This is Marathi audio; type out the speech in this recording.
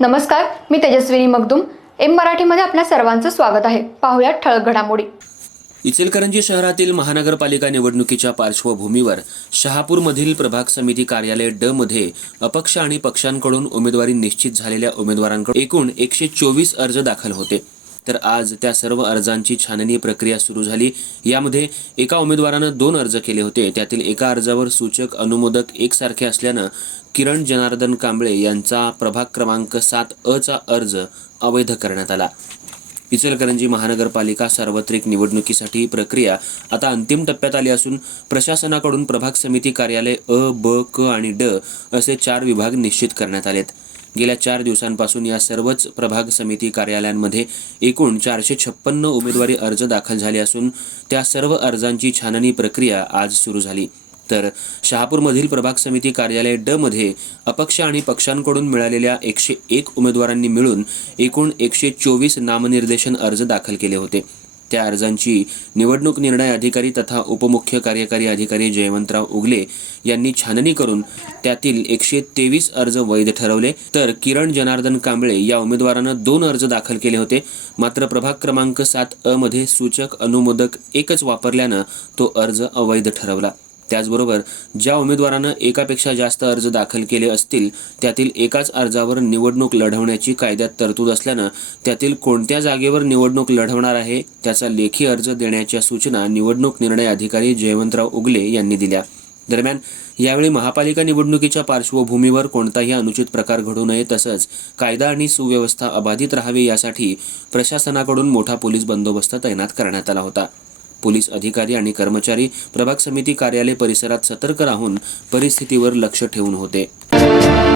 नमस्कार मी तेजस्विनी मगदुम. एम मराठीमध्ये आपल्या सर्वांचं स्वागत आहे. पाहुयात ठळक घडामोडी. इचलकरंजी शहरातील महानगरपालिका निवडणुकीच्या पार्श्वभूमीवर शहापूरमधील प्रभाग समिती कार्यालय ड मध्ये अपक्ष आणि पक्षांकडून उमेदवारी निश्चित झालेल्या उमेदवारांकडून एकूण एकशे चोवीस अर्ज दाखल होते. तर आज त्या सर्व अर्जांची छाननी प्रक्रिया सुरू झाली. यामध्ये एका उमेदवारानं दोन अर्ज केले होते. त्यातील एका अर्जावर सूचक अनुमोदक एकसारखे असल्यानं किरण जनार्दन कांबळे यांचा प्रभाग क्रमांक सात अ चा अर्ज अवैध करण्यात आला. इचलकरंजी महानगरपालिका सार्वत्रिक निवडणुकीसाठी प्रक्रिया आता अंतिम टप्प्यात आली असून प्रशासनाकडून प्रभाग समिती कार्यालय अ ब क आणि ड असे चार विभाग निश्चित करण्यात आलेत. गेल्या चार दिवसांपासून या सर्वच प्रभाग समिती कार्यालयांमध्ये एकूण चारशे छप्पन्न उमेदवारी अर्ज दाखल झाले असून त्या सर्व अर्जांची छाननी प्रक्रिया आज सुरू झाली. तर शहापूरमधील प्रभाग समिती कार्यालय ड मध्ये अपक्ष आणि पक्षांकडून मिळालेल्या एकशे एक उमेदवारांनी मिळून एकूण एकशे चोवीस नामनिर्देशन अर्ज दाखल केले होते. त्या अर्जांची निवडणूक निर्णय अधिकारी तथा उपमुख्य कार्यकारी अधिकारी जयवंतराव उगले यांनी छाननी करून त्यातील एकशे तेवीस अर्ज वैध ठरवले. तर किरण जनार्दन कांबळे या उमेदवारानं दोन अर्ज दाखल केले होते. मात्र प्रभाग क्रमांक सात अ मध्ये सूचक अनुमोदक एकच वापरल्यानं तो अर्ज अवैध ठरवला. त्याचबरोबर ज्या उमेदवारानं एकापेक्षा जास्त अर्ज दाखल केले असतील त्यातील एकाच अर्जावर निवडणूक लढवण्याची कायद्यात तरतूद असल्यानं त्यातील कोणत्या जागेवर निवडणूक लढवणार आहे त्याचा लेखी अर्ज देण्याच्या सूचना निवडणूक निर्णय अधिकारी जयवंतराव उगले यांनी दिल्या. दरम्यान यावेळी महापालिका निवडणुकीच्या पार्श्वभूमीवर कोणताही अनुचित प्रकार घडू नये तसंच कायदा आणि सुव्यवस्था अबाधित राहावी यासाठी प्रशासनाकडून मोठा पोलीस बंदोबस्त तैनात करण्यात आला होता. पोलीस अधिकारी आणि कर्मचारी प्रभाग समिती कार्यालय परिसरात सतर्क राहून परिस्थितीवर लक्ष ठेवून होते.